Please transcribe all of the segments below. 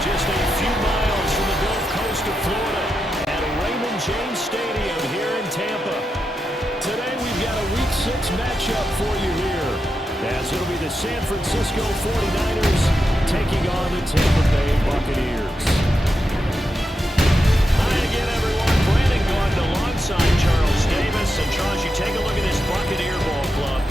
just a few miles from the Gulf Coast of Florida at Raymond James Stadium here in Tampa. Today we've got a Week 6 matchup for you here, as it'll be the San Francisco 49ers taking on the Tampa Bay Buccaneers. Hi again, everyone. Brandon Gordon alongside Charles Davis. And Charles, you take a look at this Buccaneer ball club.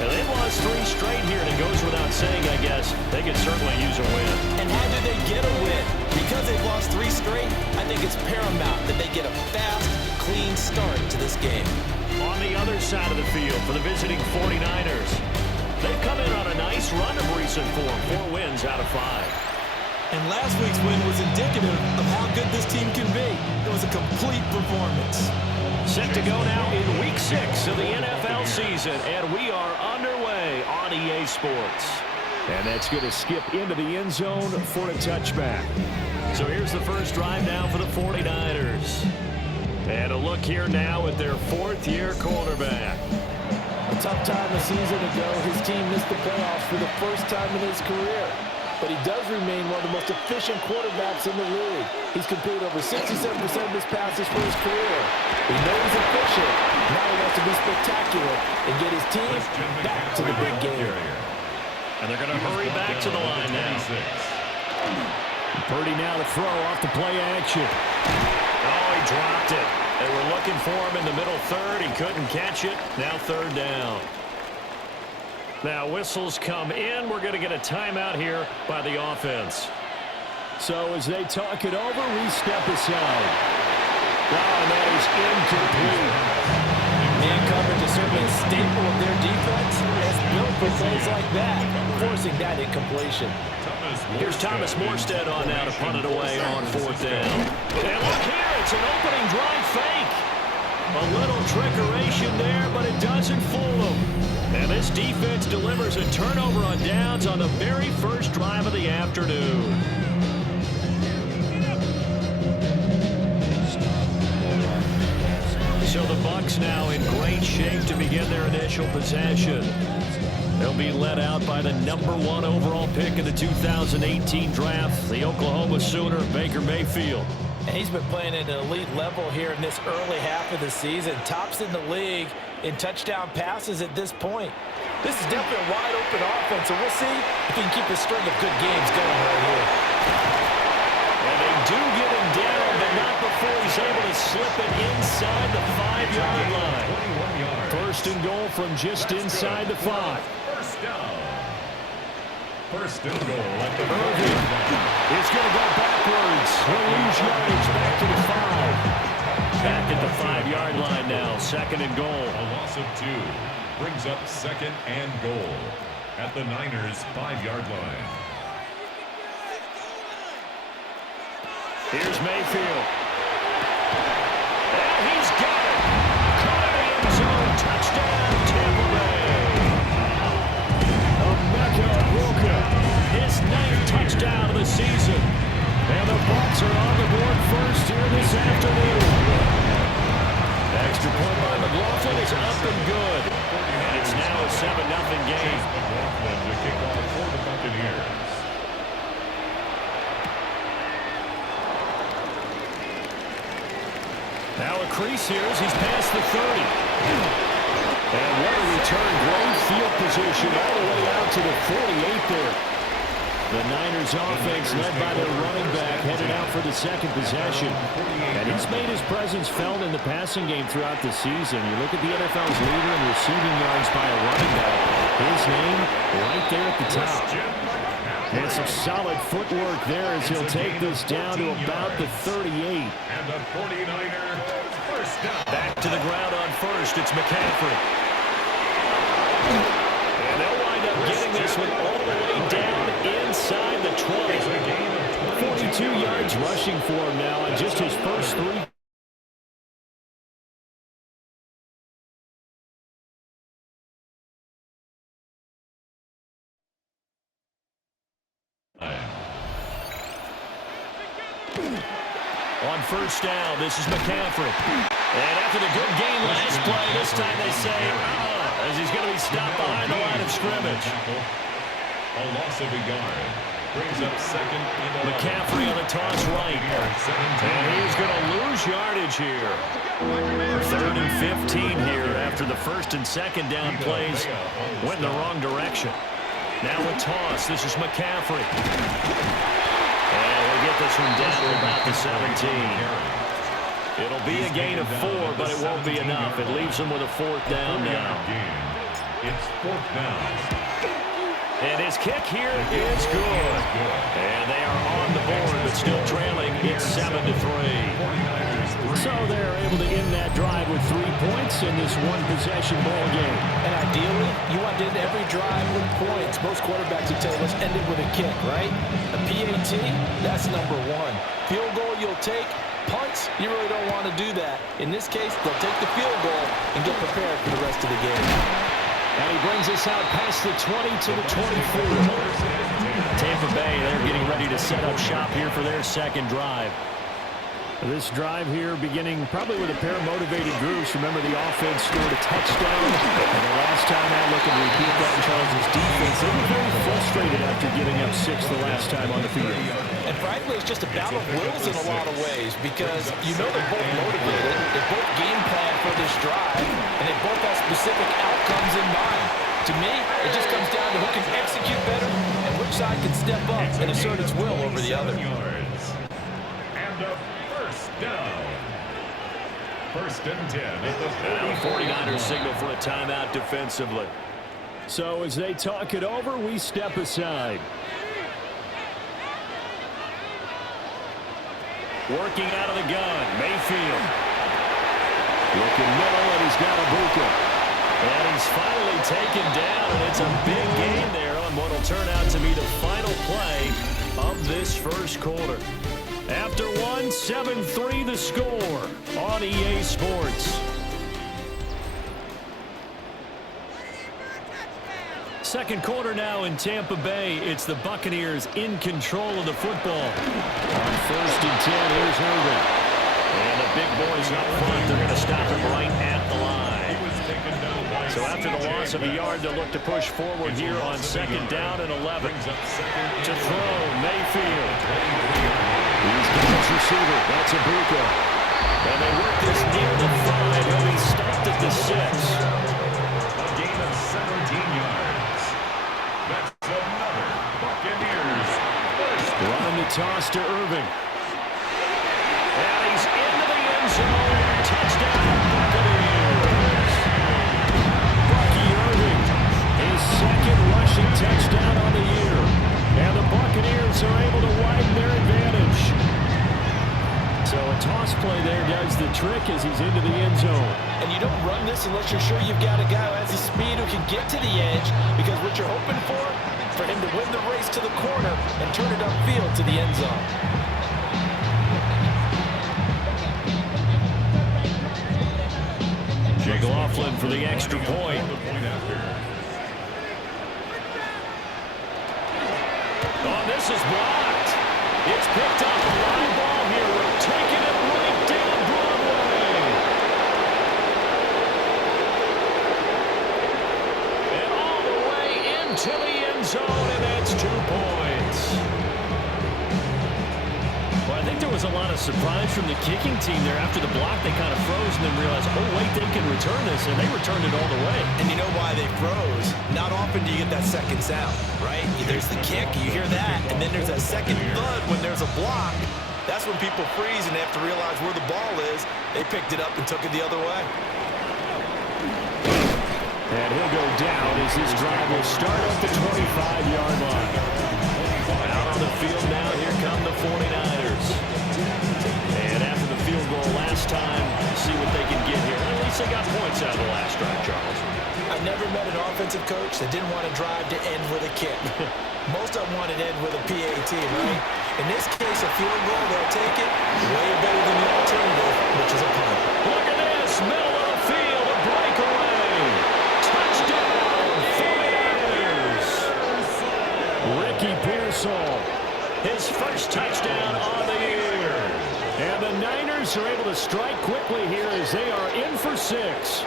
Now, they've lost 3 straight here, and it goes without saying, I guess, they could certainly use a win. And how do they get a win? Because they've lost 3 straight, I think it's paramount that they get a fast, clean start to this game. On the other side of the field for the visiting 49ers, they've come in on a nice run of recent form, 4 wins out of 5. And last week's win was indicative of how good this team can be. It was a complete performance. Set to go now in Week 6 of the NFL season, and we are underway on EA Sports. And that's going to skip into the end zone for a touchback. So here's the first drive now for the 49ers. And a look here now at their 4th-year quarterback. A tough time a season ago, his team missed the playoffs for the first time in his career. But he does remain one of the most efficient quarterbacks in the league. He's completed over 67% of his passes for his career. We know he's efficient. Now he wants to be spectacular and get his team back to the big game. And they're going to hurry back to the line now. Purdy now to throw off the play action. Oh, he dropped it. They were looking for him in the middle third. He couldn't catch it. Now 3rd down. Now whistles come in. We're going to get a timeout here by the offense. So as they talk it over, we step aside. Wow, and that is incomplete. Man coverage is certainly a staple of their defense. It's built for plays like that, forcing that incompletion. Here's Thomas Morstead on now to punt it away on 4th down. And look here, it's an opening drive fake. A little trickeration there, but it doesn't fool them. And this defense delivers a turnover on downs on the very first drive of the afternoon. So the Bucs now in great shape to begin their initial possession. They'll be led out by the #1 overall pick in the 2018 draft, the Oklahoma Sooner, Baker Mayfield. And he's been playing at an elite level here in this early half of the season. Tops in the league in touchdown passes at this point. This is definitely a wide-open offense, so we'll see if he can keep a string of good games going right here. And they do get him down, but not before he's able to slip it inside the 5-yard line. 1st and goal from just inside the 5. First and goal at the Irving is going to go backwards. He'll lose yardage back to the 5. Back at the 5-yard line now. 2nd and goal. A loss of 2 brings up 2nd and goal at the Niners' 5-yard line. Here's Mayfield. And he's got it. Caught in the end zone. Touchdown, Tampa Bay. His 9th touchdown of the season. And the Bucs are on the board first here this afternoon. Extra point by McLaughlin is up and good. And it's now a 7-0 game. McLaughlin to kick off for the Buccaneers. Now a crease here as he's past the 30. And what a return. Great field position all the way out to the 48 there. The Niners offense led by their running back headed out for the 2nd possession. And he's made his presence felt in the passing game throughout the season. You look at the NFL's leader in receiving yards by a running back. His name right there at the top. And some solid footwork there as he'll take this down to about the 38. And the 49er first down. Back to the ground on 1st. It's McCaffrey. And they'll wind up getting this one all the way down inside the 20. 42 yards rushing for him now on just his first 3. On 1st down, this is McCaffrey. And after the good game last play, this time they say, as he's going to be stopped behind the line of scrimmage. A loss of a yard. Brings up second and 11. McCaffrey on the toss right. And he's going to lose yardage here. 3rd and 15 here after the 1st and 2nd down plays went in the wrong direction. Now a toss. This is McCaffrey. And we'll get this one down to about the 17. It'll be a gain of 4, but it won't be enough. It leaves them with a 4th down now. It's 4th down. And his kick here is good. And they are on the board, but still trailing. It's 7-3. So they're able to end that drive with 3 points in this one-possession ball game. And ideally, you want to end every drive with points. Most quarterbacks would tell us end it with a kick, right? A PAT, that's number 1. Field goal you'll take. Punts, you really don't want to do that. In this case, they'll take the field goal and get prepared for the rest of the game. And he brings us out past the 20 to the 24. Tampa Bay, they're getting ready to set up shop here for their 2nd drive. This drive here beginning probably with a pair of motivated groups. Remember, the offense scored a touchdown. And the last time I look and repeat that, Charles' defense, they were very frustrated after giving up 6 the last time on the field. And frankly, it's just a battle of wills in a lot of ways because you know they're both motivated, they both game plan for this drive, and they both have specific outcomes in mind. To me, it just comes down to who can execute better and which side can step up and assert its will over the other. And a 1st down. 1st and 10 at the 49ers signal for a timeout defensively. So as they talk it over, we step aside. Working out of the gun, Mayfield. Looking middle, and he's got a Bucca. And he's finally taken down, and it's a big gain there on what will turn out to be the final play of this 1st quarter. After 1, 7-3 the score on EA Sports. Second quarter now in Tampa Bay. It's the Buccaneers in control of the football. On 1st and 10, here's Irving. And the big boys up front, they're going to stop him right at the line. So after the loss of a yard, they'll look to push forward here on 2nd down and 11. To throw, Mayfield. He's got his receiver. That's a Bucca. And they work this near the 5. He'll be stopped at the 6. A gain of 17 yards. That's another Buccaneers 1st. Run the toss to Irving. And he's into the end zone. Touchdown, Buccaneers. Bucky Irving, his 2nd rushing touchdown on the year. And the Buccaneers are able to widen their advantage. So a toss play there does the trick as he's into the end zone. And you don't run this unless you're sure you've got a guy who has the speed who can get to the edge, because what you're hoping for him to win the race to the corner and turn it upfield to the end zone. Jake Laughlin for the extra point. Oh, this is blocked. It's picked up. A line ball here. We're taking it right down Broadway. And all the way into the end zone, and that's 2 points. Well, I think there was a lot of surprise from the kicking team there. After the block, they kind of froze and then realized, oh, wait, they can return this, and they returned it all the way. And you know why they froze? Not often do you get that second sound, right? There's the kick, you hear that, and then there's that second thud when there's a block. That's when people freeze and they have to realize where the ball is. They picked it up and took it the other way. And he'll go down as this drive will start at the 25-yard line. Out on the field now, here come the 49ers. And after the field goal last time, see what they can get here. At least they got points out of the last drive, Charles. I've never met an offensive coach that didn't want a drive to end with a kick. Most of them want it to end with a PAT, right? In this case, a field goal, they'll take it way better than the alternative, which is a punt. Look at this, middle of the field, a breakaway. Touchdown, 49ers. Ricky Pearsall, his 1st touchdown on the year. And the Niners are able to strike quickly here as they are in for 6.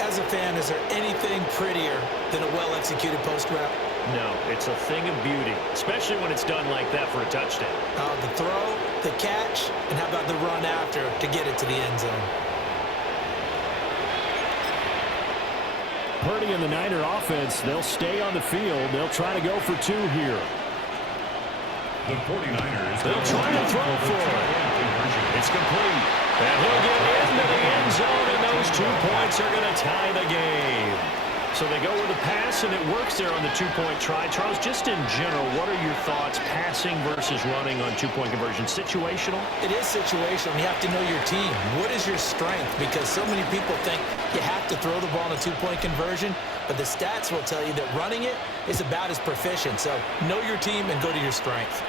As a fan, is there anything prettier than a well-executed post route? No, it's a thing of beauty, especially when it's done like that for a touchdown. The throw, the catch, and how about the run after to get it to the end zone? Purdy and the Niner offense, they'll stay on the field. They'll try to go for two here. The 49ers. They'll try to throw for it. It's complete. And he'll get into the end zone, and those 2 points are going to tie the game. So they go with a pass, and it works there on the two-point try. Charles, just in general, what are your thoughts passing versus running on two-point conversion? Situational? It is situational. You have to know your team. What is your strength? Because so many people think you have to throw the ball in a two-point conversion, but the stats will tell you that running it is about as proficient. So know your team and go to your strength.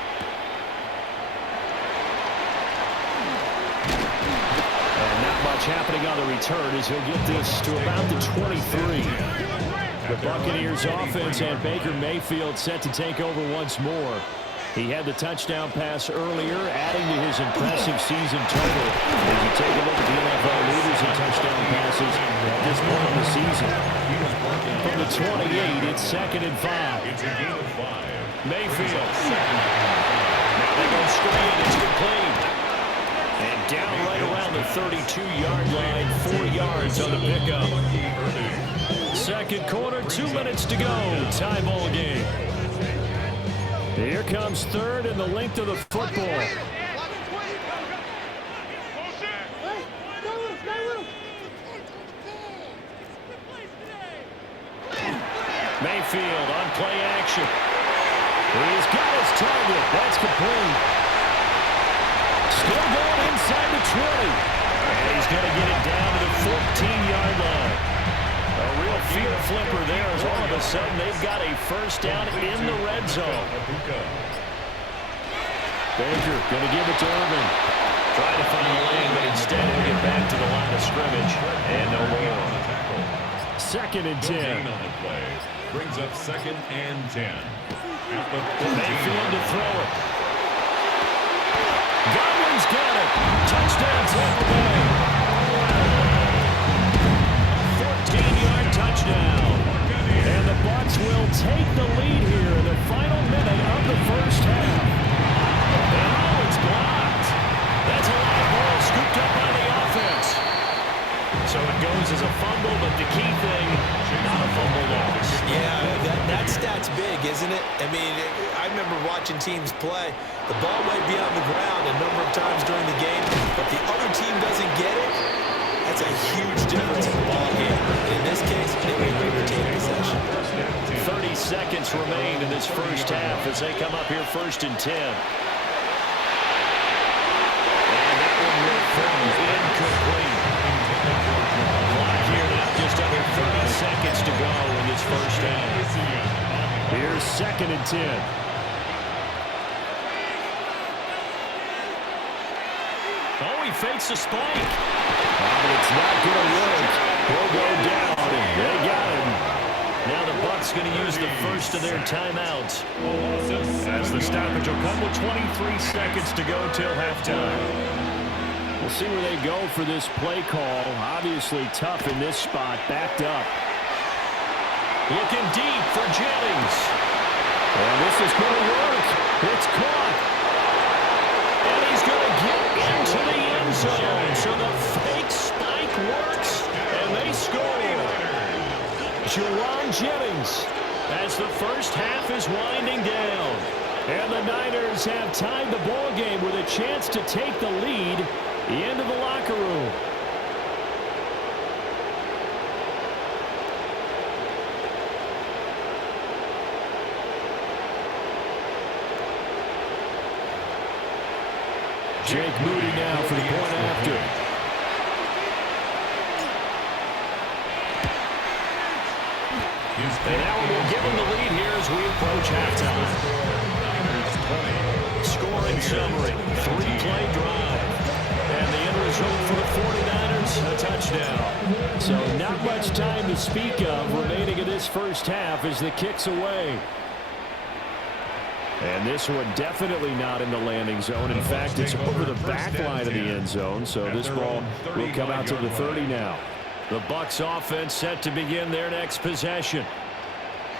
And not much happening on the return as he'll get this to about the 23. The Buccaneers offense and Baker Mayfield set to take over once more. He had the touchdown pass earlier, adding to his impressive season total. As you take a look at the NFL leaders in touchdown passes at this point in the season. From the 28, it's 2nd and 5. It's a gain of 5. Mayfield. Now they go straight. It's complete. And down right around the 32-yard line, 4 yards on the pickup. Second quarter, 2 minutes to go. Tie ball game. Here comes third and the length of the football. Mayfield on play action. He's got his target. That's complete. Still going inside the 20. And he's going to get it down to the 14-yard line. A real field flipper there as all of a sudden they've got a first down in the red zone. Baker going to give it to Irvin. Trying to find a lane, but instead he'll get back to the line of scrimmage. And no more. 2nd and 10. On the play brings up 2nd and 10. At the Mayfield to throw it. Godwin's got it. Touchdown Tampa Bay. 14-yard touchdown. And the Bucs will take the lead here in the final minute of the first half. And oh, it's blocked. That's a live ball scooped up by the offense. So it goes as a fumble, but the key thing, not a fumble loss. Yeah, that stat's big, isn't it? I mean, I remember watching teams play. The ball might be on the ground a number of times during the game, but the other team doesn't get it. That's a huge difference in the ball game. And in this case, they may retain possession. 30 seconds remain in this first half as they come up here 1st and 10. And that one will fall incomplete. Clock here now, just under 30 seconds to go in this first half. Here's 2nd and 10. Oh, he fakes a spike. But it's not going to work. He'll go down, and they got him. Now the Bucs going to use the first of their timeouts. As the stoppage will come with 23 seconds to go till halftime. We'll see where they go for this play call. Obviously tough in this spot, backed up. Looking deep for Jennings. And this is going to work. It's caught. And he's going to get into the end zone. So the fake spike works, and they score. Juwan Jennings as the first half is winding down. And the Niners have tied the ball game with a chance to take the lead into the locker room. Jake Moody now for the point after. And now we'll give him the lead here as we approach halftime. Scoring summary, 3-play drive. And the end result for the 49ers, a touchdown. So not much time to speak of remaining in this first half as the kick's away. And this one definitely not in the landing zone. In fact, it's over the back line of the end zone. So this ball will come out to the 30 now. The Bucs offense set to begin their next possession.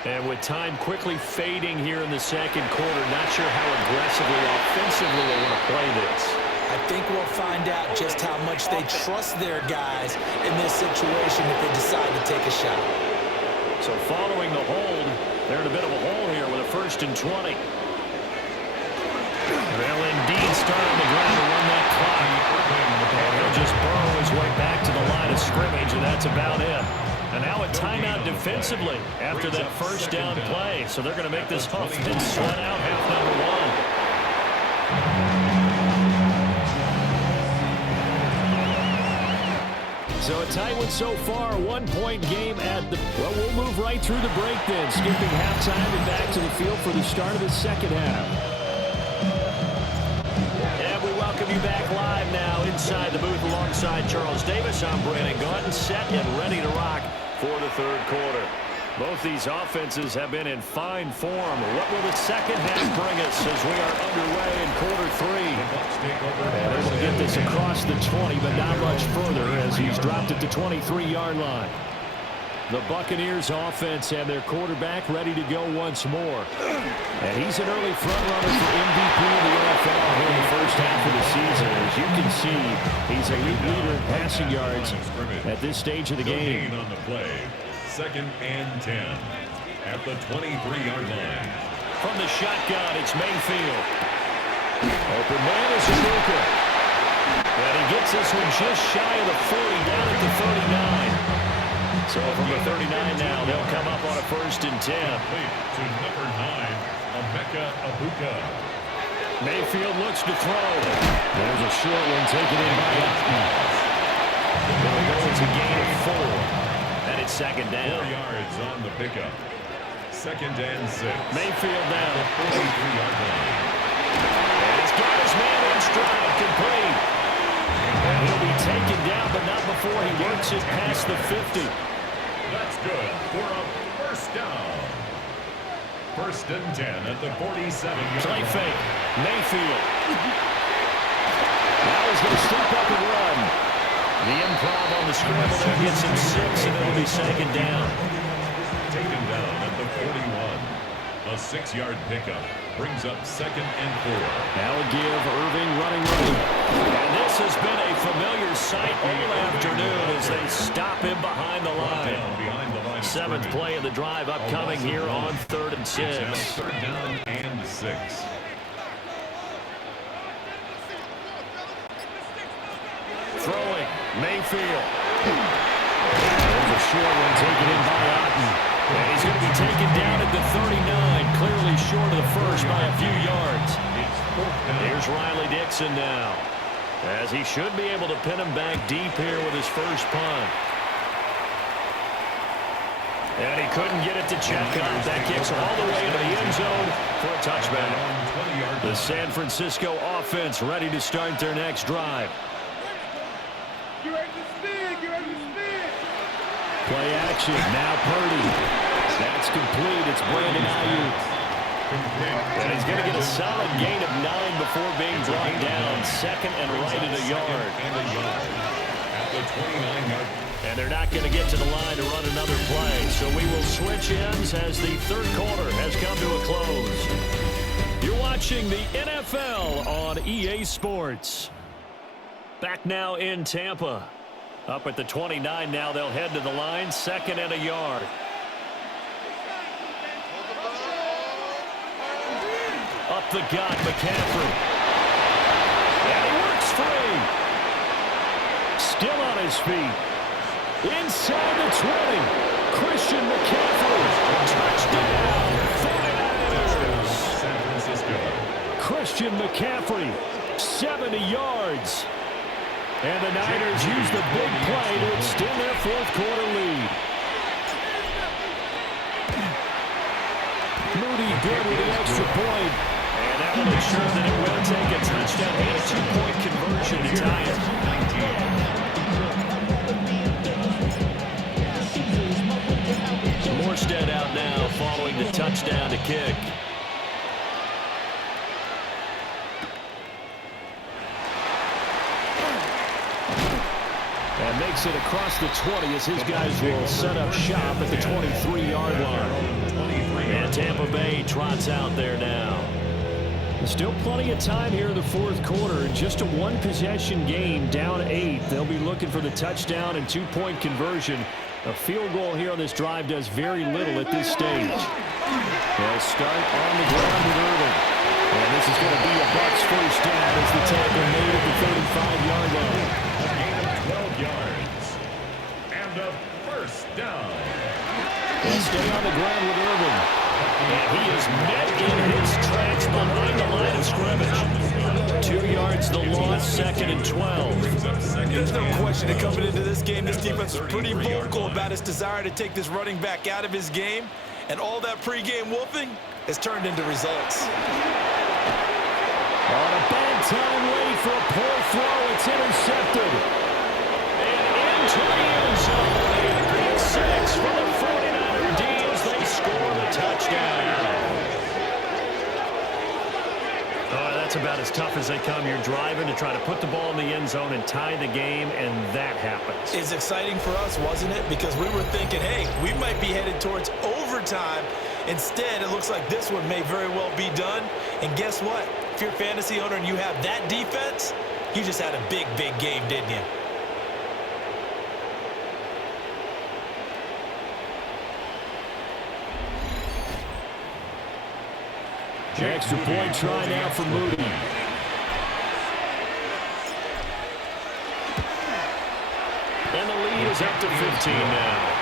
And with time quickly fading here in the second quarter, not sure how aggressively, offensively they want to play this. I think we'll find out just how much they trust their guys in this situation if they decide to take a shot. So following the hold, they're in a bit of a hole here with a 1st and 20. They'll indeed start on the ground to run that clock. And he'll just burrow his way back to the line of scrimmage, and that's about it. And now a timeout defensively after that 1st down play. So they're going to make this offense sweat out half number 1. So a tight one so far, 1-point game at the... Well, we'll move right through the break then, skipping halftime and back to the field for the start of the second half. And we welcome you back live now inside the booth alongside Charles Davis. I'm Brandon Gaudin, set and ready to rock for the third quarter. Both these offenses have been in fine form. What will the second half bring us as we are underway in quarter 3? And able to get this across the 20, but not much further as he's dropped it to 23-yard line. The Buccaneers offense and their quarterback ready to go once more. And he's an early front-runner for MVP in the NFL here in the first half of the season. As you can see, he's a leader in passing yards at this stage of the game. On the play, 2nd and 10 at the 23-yard line. From the shotgun, it's Mayfield. Open man is Bucca. And he gets this one just shy of the 40, down at the 39. So from the 39 now, they'll come up on a 1st and 10. To number 9, Bucca. Mayfield looks to throw. There's a short one taken in by Upton. Going to go into gain of 4. And it's 2nd down. 4 yards on the pickup. 2nd and 6. Mayfield down. 43-yard line. And he's got his man in stride, complete. And he'll be taken down, but not before he works it past the 50. That's good for a 1st down. 1st and 10 at the 47-yard Play line. fake. Mayfield. Now he's going to step up and run. The improv on the scramble there gets him 6, and it'll be 2nd down. Taken down at the 41. A 6-yard pickup brings up 2nd and 4. Now a give, Irving running right. And this has been a familiar sight all afternoon as they stop him behind the line. Behind the line. 7th play of the drive upcoming here on 3rd and 6. Now 3rd down and 6. Throwing, Mayfield. There's a short one taken in by Otten. And he's going to be taken down at the 39, clearly short of the 1st by a few yards. Here's Riley Dixon now, as he should be able to pin him back deep here with his 1st punt. And he couldn't get it to check up. That kicks all the way into the end zone for a touchback. The San Francisco offense ready to start their next drive. Play action, now Purdy. That's complete, it's Brandon Ayuk. And he's going to get a solid gain of 9 before being brought down. 2nd and right at a yard. At the 29-yard. And they're not going to get to the line to run another play. So we will switch ends as the third quarter has come to a close. You're watching the NFL on EA Sports. Back now in Tampa. Up at the 29 now, they'll head to the line, 2nd and a yard. Up the gut, McCaffrey. And he works free. Still on his feet. Inside the 20. Christian McCaffrey. Touchdown. 49ers. San Francisco. Christian McCaffrey, 70 yards. And the Niners use the big play to extend their 4th quarter lead. Moody good with the extra point. And that will ensure that it will take a touchdown and a 2-point conversion to tie it. Morstead out now following the touchdown to kick. And makes it across the 20 as his guys will set up shop at the 23-yard line. Tampa Bay trots out there now. Still plenty of time here in the fourth quarter. Just a one-possession game, down 8. They'll be looking for the touchdown and two-point conversion. A field goal here on this drive does very little at this stage. They'll start on the ground with Irvin. And this is going to be a Bucs first down as the tackle made at the 35-yard line. A gain of 12 yards. And a first down. They'll stay on the ground with Irvin. And he is met in his tracks behind the line of scrimmage. 2 yards the loss, second and 12. There's no question that coming into this game, this defense was pretty vocal about its desire to take this running back out of his game. And all that pregame wolfing has turned into results. On a bad time late for a poor throw, it's intercepted. And into the end zone, a big 6 for the 49er D as they score the touchdown. Oh, that's about as tough as they come. You're driving to try to put the ball in the end zone and tie the game, and that happens. It's exciting for us, wasn't it? Because we were thinking, hey, we might be headed towards overtime. Instead, it looks like this one may very well be done. And guess what? If you're a fantasy owner and you have that defense, you just had a big, big game, didn't you? Extra point try now for Moody. And the lead is up to 15 now.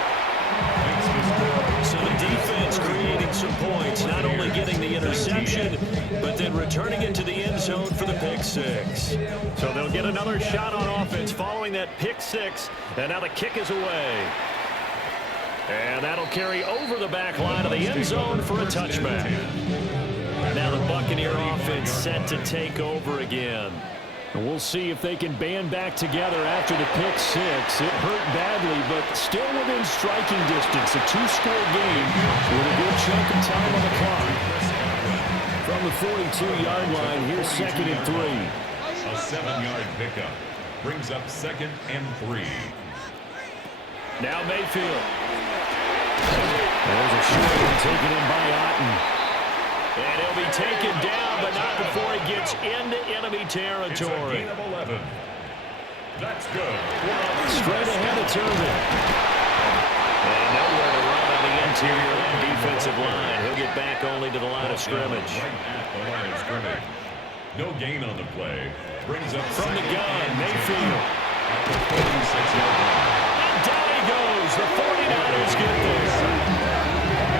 So the defense creating some points, not only getting the interception, but then returning it to the end zone for the pick 6. So they'll get another shot on offense following that pick 6, and now the kick is away. And that'll carry over the back line of the end zone for a touchback. Now the Buccaneer offense set to take over again. And we'll see if they can band back together after the pick 6. It hurt badly, but still within striking distance. A 2-score game with a good chunk of time on the clock. From the 42-yard line, here's second and 3. A 7-yard pickup brings up second and 3. Now Mayfield. There's a short one taken in by Otten. And he'll be taken down, but not before he gets into enemy territory. It's a gain of 11. That's good. Straight ahead, it's Irvin. And nowhere to run on the interior of the defensive line. He'll get back only to the line of scrimmage. Right at the line of scrimmage. No gain on the play. Brings up From the gun, Mayfield. At the 46-yard line. And down he goes. The 49ers get there.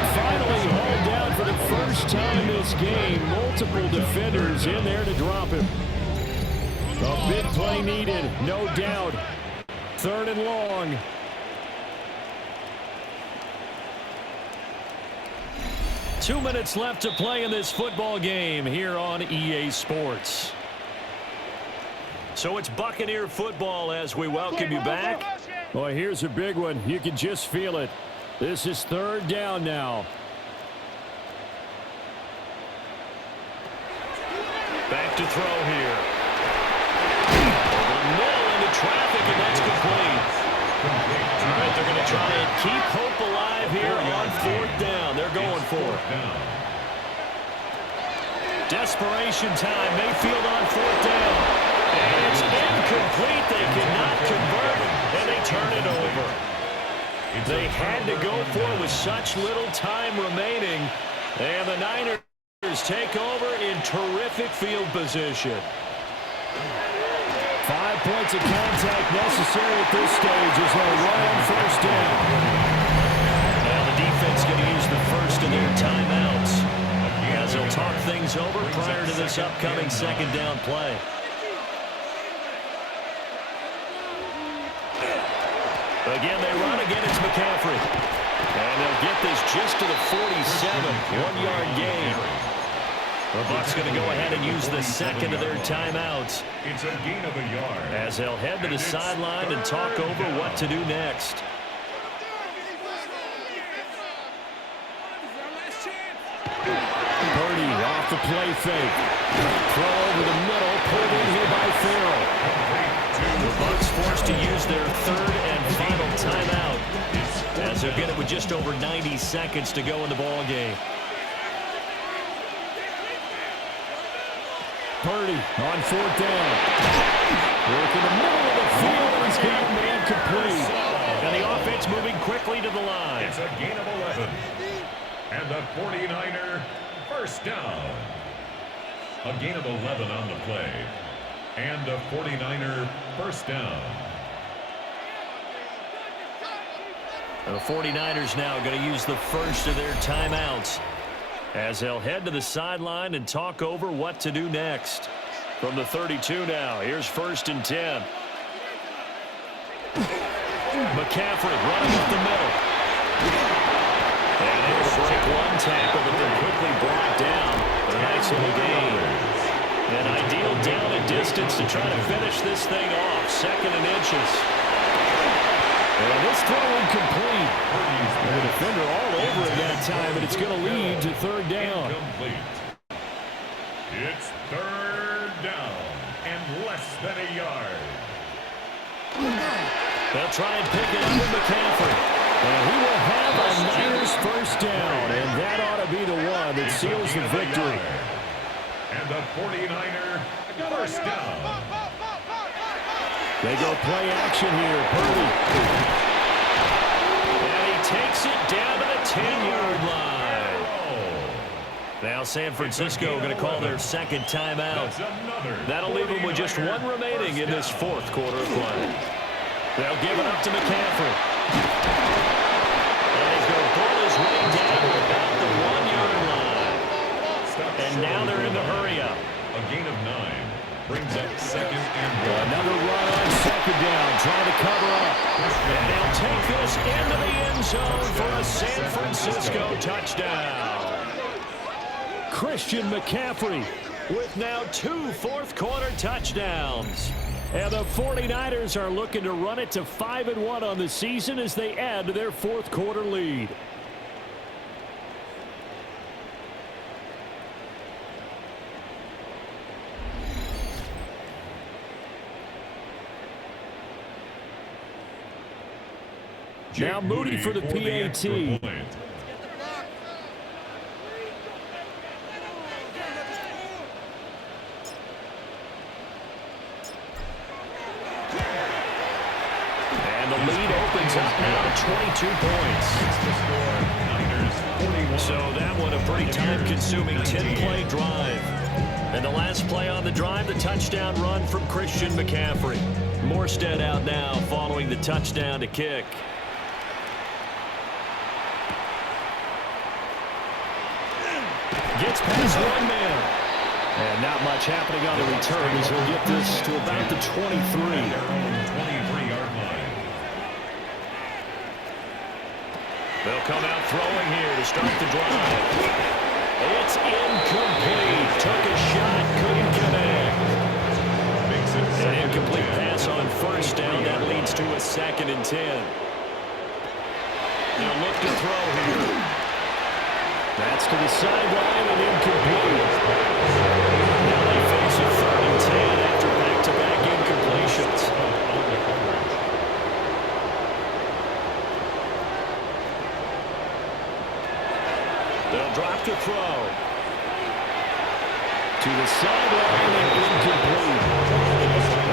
Finally hauled down for the first time this game. Multiple defenders in there to drop him. A big play needed, no doubt. Third and long. Two minutes left to play in this football game here on EA Sports. So it's Buccaneer football as we welcome you back. Boy, here's a big one. You can just feel it. This is third down now. Back to throw here. Over the middle into traffic, and that's complete. All right, they're going to try and keep hope alive here on fourth down. They're going for it. Desperation time. Mayfield on fourth down. And it's incomplete. They cannot convert, and they turn it over. They had to go for it with such little time remaining. And the Niners take over in terrific field position. 5 points of contact necessary at this stage as they run on first down. Now the defense going to use the first of their timeouts as they'll talk things over prior to this upcoming second down play. Again, they run again. It's McCaffrey. And they'll get this just to the 47. 1-yard gain. The Bucs going to go ahead and use the second of their timeouts. It's a gain of a yard. As they'll head to the sideline and talk over what to do next. Purdy off the play fake. Throw over the middle. Pulled in here by Farrell. The Bucs forced to use their third and final timeout as they'll get it with just over 90 seconds to go in the ball game. Purdy on 4th down. Work in the middle of the field, and he's got a man complete. And the offense moving quickly to the line. It's a gain of 11. And the 49er first down. A gain of 11 on the play. And a 49er first down. And the 49ers now going to use the first of their timeouts as they'll head to the sideline and talk over what to do next. From the 32 now, here's 1st and 10. McCaffrey running up the middle. And able to break one tackle, but then quickly brought down. But a nice little gain. An ideal down and distance to try to finish this thing off. 2nd and inches. And this throw incomplete. The defender all over it that time, and it's going to lead to 3rd down. Incomplete. It's 3rd down and less than a yard. They'll try and pick it up with McCaffrey. And he will have a Niners first down, and that ought to be the one that seals the victory. And the 49er first down. They go play action here. Purdy. And he takes it down to the 10-yard line. Now San Francisco going to call their 2nd timeout. That'll leave them with just one remaining in this 4th quarter of play. They'll give it up to McCaffrey. And he's going to pull his way down to about the 1-yard line. And now they're in the hurry-up. A gain of 9 brings up 2nd and 1. Another run on 2nd down, trying to cover up. And he'll take this into the end zone for a San Francisco touchdown. Christian McCaffrey with now 2 4th-quarter touchdowns. And the 49ers are looking to run it to 5-1 on the season as they add to their 4th-quarter lead. Now Moody for the PAT. And the lead opens up now to 22 points. So that one a pretty time-consuming 10-play drive. And the last play on the drive, the touchdown run from Christian McCaffrey. Morstead out now following the touchdown to kick. Gets past one man. And not much happening on the return as he'll get this to about the 23. 23-yard line. They'll come out throwing here to start the drive. It's incomplete. Took a shot, couldn't connect. An incomplete pass on 1st down. That leads to a 2nd and 10. They'll look to throw here. That's to the sideline and incomplete. Now they face a 3rd and 10 after back-to-back incompletions. They'll drop to throw. To the sideline and incomplete.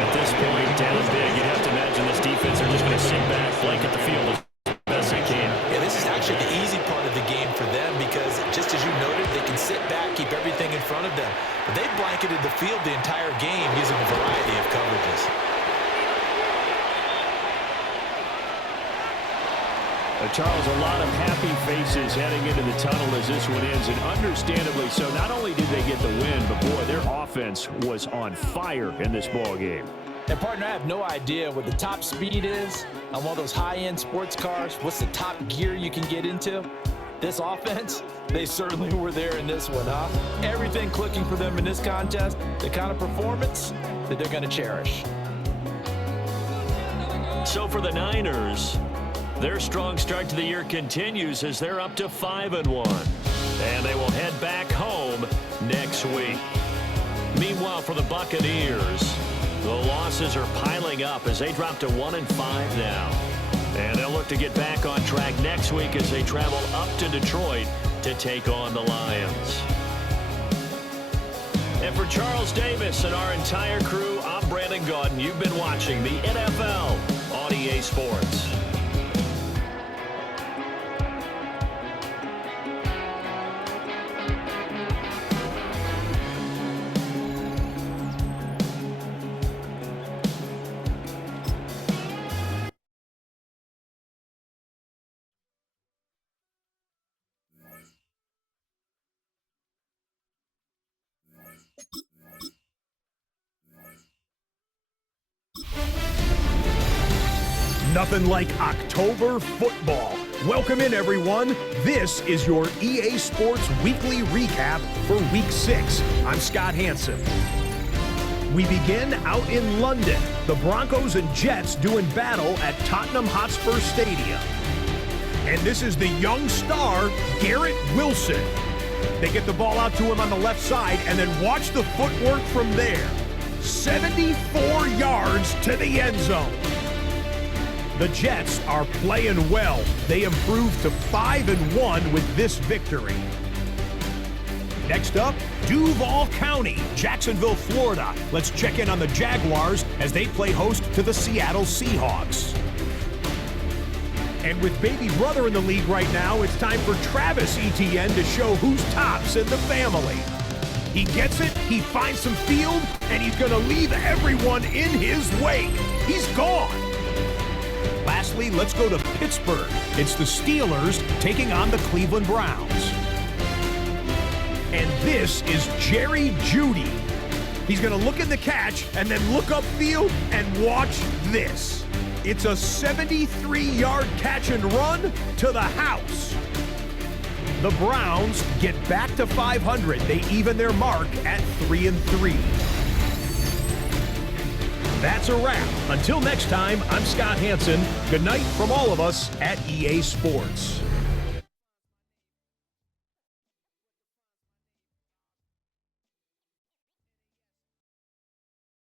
At this point, down big, you'd have to imagine this defense are just going to sit back, blanket the field as best they can. Yeah, this is actually the easy part of the game for them because, just as you noted, they can sit back, keep everything in front of them. But they've blanketed the field the entire game using a variety of coverages. Charles, a lot of happy faces heading into the tunnel as this one ends, and understandably so. Not only did they get the win, but boy, their offense was on fire in this ball game. And partner, I have no idea what the top speed is on one of those high-end sports cars. What's the top gear you can get into? This offense, they certainly were there in this one, huh? Everything clicking for them in this contest, the kind of performance that they're going to cherish. So for the Niners, their strong start to the year continues as they're up to 5-1. And they will head back home next week. Meanwhile, for the Buccaneers, the losses are piling up as they drop to 1-5 now. And they'll look to get back on track next week as they travel up to Detroit to take on the Lions. And for Charles Davis and our entire crew, I'm Brandon Gaudin. You've been watching the NFL on EA Sports. Nothing like October football. Welcome in, everyone. This is your EA Sports Weekly Recap for Week 6. I'm Scott Hansen. We begin out in London. The Broncos and Jets doing battle at Tottenham Hotspur Stadium. And this is the young star, Garrett Wilson. They get the ball out to him on the left side, and then watch the footwork from there. 74 yards to the end zone. The Jets are playing well. They improved to 5-1 with this victory. Next up, Duval County, Jacksonville, Florida. Let's check in on the Jaguars as they play host to the Seattle Seahawks. And with baby brother in the league right now, it's time for Travis Etienne to show who's tops in the family. He gets it, he finds some field, and he's going to leave everyone in his wake. He's gone. Lastly, let's go to Pittsburgh. It's the Steelers taking on the Cleveland Browns. And this is Jerry Jeudy. He's going to look at the catch and then look upfield and watch this. It's a 73-yard catch and run to the house. The Browns get back to 500. They even their mark at 3-3. That's a wrap. Until next time, I'm Scott Hansen. Good night from all of us at EA Sports.